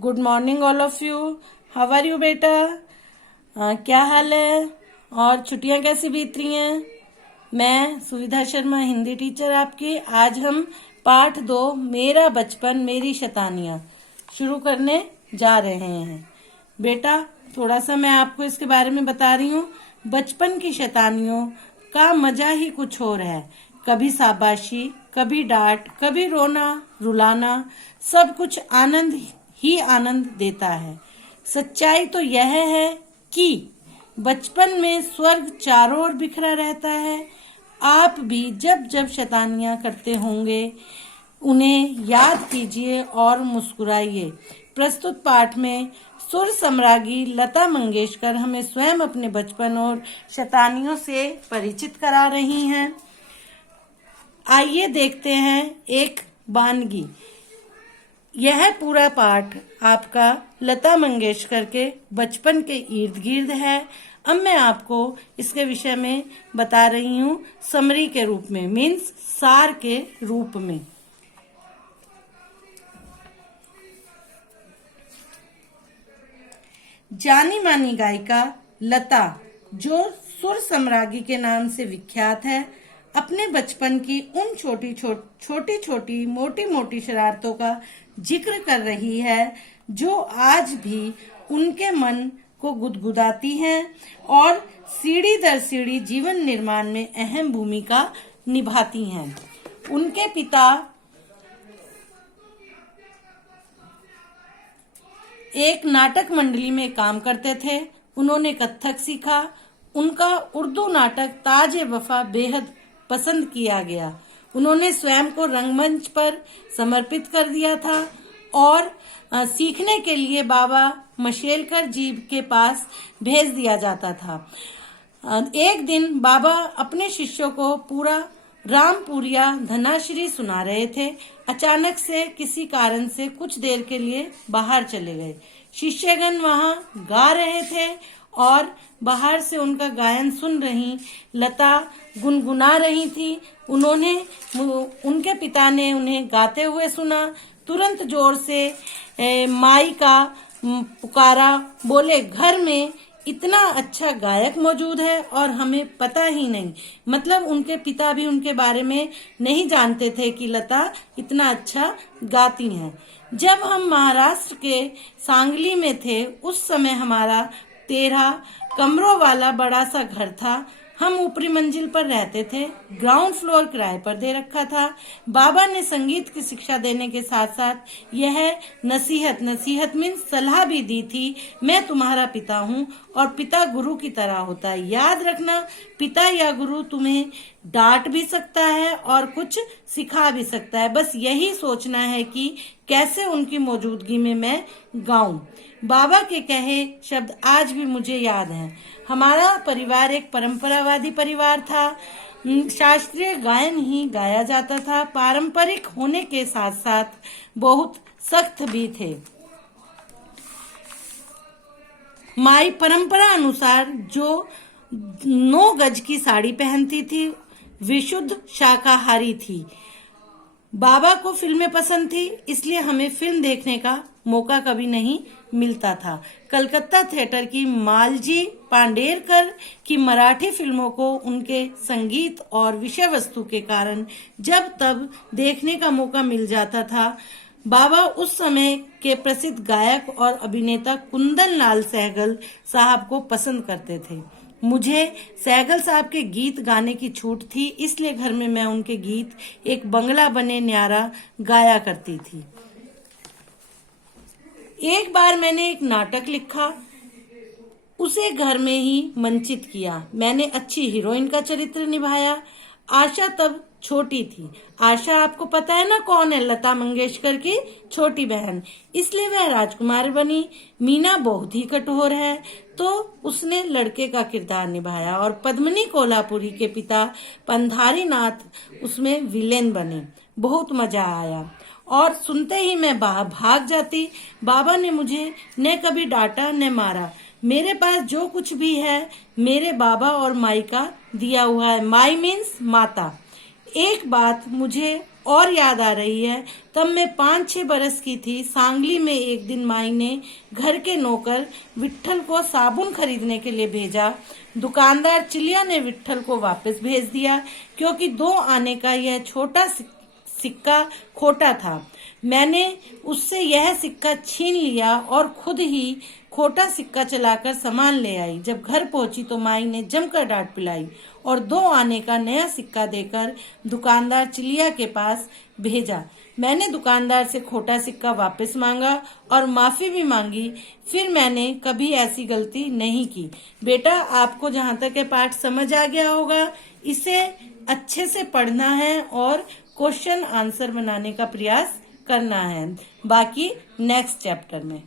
Good morning all of you. How are you बेटा? क्या हाल है और छुट्टियां कैसी बीत रही हैं? मैं सुविधा शर्मा, हिंदी टीचर आपकी। आज हम पाठ 2 मेरा बचपन मेरी शैतानियां शुरू करने जा रहे हैं। बेटा थोड़ा सा मैं आपको इसके बारे में बता रही हूँ। बचपन की शैतानियों का मजा ही कुछ और है। कभी शाबाशी, कभी डांट, कभी रोना रुलाना, सब कुछ आनंद ही आनंद देता है। सच्चाई तो यह है कि बचपन में स्वर्ग चारों ओर बिखरा रहता है। आप भी जब जब शैतानियां करते होंगे उन्हें याद कीजिए और मुस्कुराइए। प्रस्तुत पाठ में सुर सम्राज्ञी लता मंगेशकर हमें स्वयं अपने बचपन और शैतानियों से परिचित करा रही हैं। आइए देखते हैं एक वानगी। यह पूरा पाठ आपका लता मंगेशकर के बचपन के इर्द गिर्द है। अब मैं आपको इसके विषय में बता रही हूँ समरी के रूप में, मीन्स सार के रूप में। जानी मानी गायिका लता, जो सुर सम्राज्ञी के नाम से विख्यात है, अपने बचपन की उन छोटी मोटी मोटी शरारतों का जिक्र कर रही है जो आज भी उनके मन को गुदगुदाती हैं और सीढ़ी दर सीढ़ी जीवन निर्माण में अहम भूमिका निभाती हैं। उनके पिता एक नाटक मंडली में काम करते थे। उन्होंने कथक सीखा। उनका उर्दू नाटक ताज-ए-वफा बेहद पसंद किया गया। उन्होंने स्वयं को रंगमंच पर समर्पित कर दिया था और सीखने के लिए बाबा मशेलकर जी के पास भेज दिया जाता था। एक दिन बाबा अपने शिष्यों को पूरा रामपुरिया धनाश्री सुना रहे थे। अचानक से किसी कारण से कुछ देर के लिए बाहर चले गए। शिष्यगण वहां गा रहे थे और बाहर से उनका गायन सुन रही लता गुनगुना रही थी। उनके पिता ने उन्हें गाते हुए सुना। तुरंत जोर से माई का पुकारा। बोले, घर में इतना अच्छा गायक मौजूद है और हमें पता ही नहीं। मतलब उनके पिता भी उनके बारे में नहीं जानते थे कि लता इतना अच्छा गाती हैं। जब हम महाराष्ट्र के सांगली में थे, उस समय हमारा 13 कमरों वाला बड़ा सा घर था। हम ऊपरी मंजिल पर रहते थे। ग्राउंड फ्लोर किराए पर दे रखा था। बाबा ने संगीत की शिक्षा देने के साथ साथ यह नसीहत मीन्स सलाह भी दी थी, मैं तुम्हारा पिता हूँ और पिता गुरु की तरह होता है। याद रखना, पिता या गुरु तुम्हें डांट भी सकता है और कुछ सिखा भी सकता है। बस यही सोचना है कि कैसे उनकी मौजूदगी में मैं गाऊं। बाबा के कहे शब्द आज भी मुझे याद हैं। हमारा परिवार एक परंपरावादी परिवार था। शास्त्रीय गायन ही गाया जाता था। पारंपरिक होने के साथ साथ बहुत सख्त भी थे। माई परंपरा अनुसार जो 9 गज की साड़ी पहनती थी, विशुद्ध शाकाहारी थी। बाबा को फिल्में पसंद थी, इसलिए हमें फिल्म देखने का मौका कभी नहीं मिलता था। कलकत्ता थिएटर की मालजी पांडेरकर की मराठी फिल्मों को उनके संगीत और विषय वस्तु के कारण जब तब देखने का मौका मिल जाता था। बाबा उस समय के प्रसिद्ध गायक और अभिनेता कुंदन लाल सहगल साहब को पसंद करते थे। मुझे सहगल साहब के गीत गाने की छूट थी, इसलिए घर में मैं उनके गीत एक बंगला बने न्यारा गाया करती थी। एक बार मैंने एक नाटक लिखा, उसे घर में ही मंचित किया। मैंने अच्छी हीरोइन का चरित्र निभाया। आशा तब छोटी थी। आशा आपको पता है ना कौन है? लता मंगेशकर की छोटी बहन, इसलिए वह राजकुमारी बनी। मीना बहुत ही कठोर है तो उसने लड़के का किरदार निभाया और पद्मिनी कोल्हापुरी के पिता पंधारी नाथ उसमें विलेन बने। बहुत मजा आया और सुनते ही मैं भाग जाती। बाबा ने मुझे न कभी डांटा न मारा। मेरे पास जो कुछ भी है मेरे बाबा और माई का दिया हुआ है। माई मीन्स माता। एक बात मुझे और याद आ रही है, तब मैं 5-6 बरस की थी। सांगली में एक दिन माई ने घर के नौकर विट्ठल को साबुन खरीदने के लिए भेजा। दुकानदार चिलिया ने विट्ठल को वापस भेज दिया, क्योंकि 2 आने का यह छोटा सिक्का खोटा था। मैंने उससे यह सिक्का छीन लिया और खुद ही खोटा सिक्का चलाकर सामान ले आई। जब घर पहुंची तो माई ने जमकर डांट पिलाई और 2 आने का नया सिक्का देकर दुकानदार चिलिया के पास भेजा। मैंने दुकानदार से खोटा सिक्का वापस मांगा और माफी भी मांगी। फिर मैंने कभी ऐसी गलती नहीं की। बेटा, आपको जहाँ तक ये पाठ समझ आ गया होगा, इसे अच्छे से पढ़ना है और क्वेश्चन आंसर बनाने का प्रयास करना है। बाकी नेक्स्ट चैप्टर में।